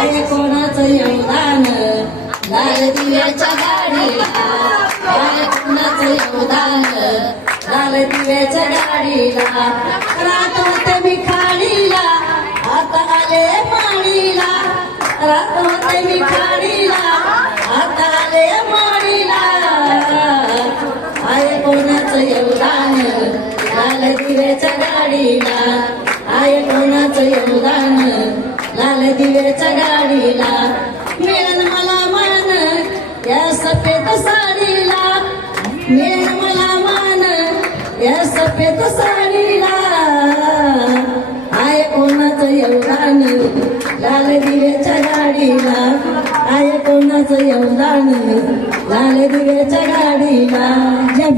आहे कोणाचं योगदान? लाल दिव्याच्या गाडीला आहे कोणाचं योगदान? लाल दिव्याच्या गाडीला. रात होते मी खाडीला. आता आले माडीला. रात होते मी खाडीला. आता आले माडीला. आहे कोणाचं योगदान? लाल दिव्याच्या गाडीला. आहे कोणाचं योगदान? लाल दिव्याच्या सफेद साडीला. मिळेल मला मान या सफेद साडीला. आय कोणाचं योगदान लाल दिव्याच्या गाडीला. आय कोणाचं योगदान लाल दिव्याच्या गाडीला. जय